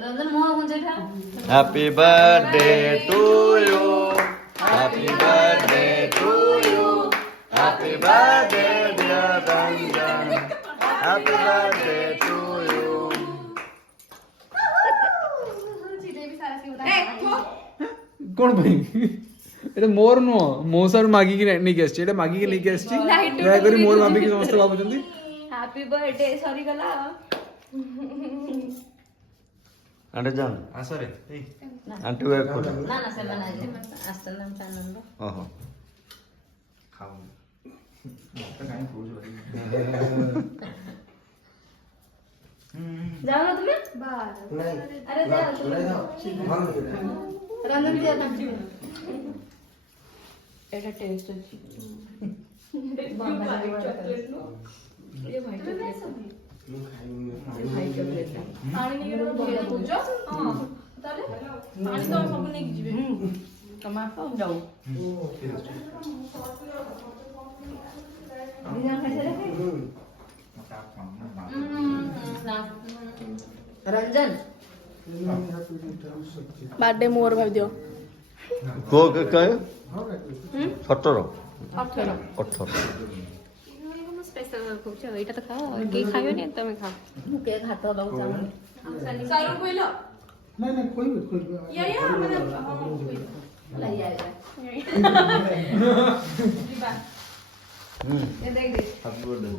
रंजन मोह गुंजे था Happy birthday to you. Happy birthday to you. Happy birthday dear Ranjan. Happy birthday to you. કોણ ભાઈ এটা মোর নো મોસર માગી કે નહીં કેસ છે এটা માગી કે નહીં કેસ છે દયાકરી મોર માગી કે ସମସ୍ତେ ଭାବୁଛନ୍ତି हैप्पी बर्थडे सॉरी गला అంటే జాన్ ଆସରେ ଆଣ୍ଟି ୱେଟ୍ କର ना ना से मना जे आसन नाम चानंद ଓହୋ ଖାଉ ମତେ କାଇଁ କହୁଛ जाओ ना तुम्हें अरे जाओ रंजन दिया ना एटा टेस्ट अच्छी चॉकलेट नो ये व्हाइट चॉकलेट व्हाइट चॉकलेट पानी नहीं रो बोला पूछो हां ताले पानी तो सब नहीं जीवे कमा हम जाओ बिना कैसे रखे रंजन बर्थडे मोर भाई दियो କୋ କହ 17 18 18 स्पेशल खूब छ एटा त खाओ के खायो नि तमे खाओ मुके खातो बाबू चावल सारू कोइलो नहीं कोई भी या मैंने लाई आ जा दिबा ये देख दे Happy birthday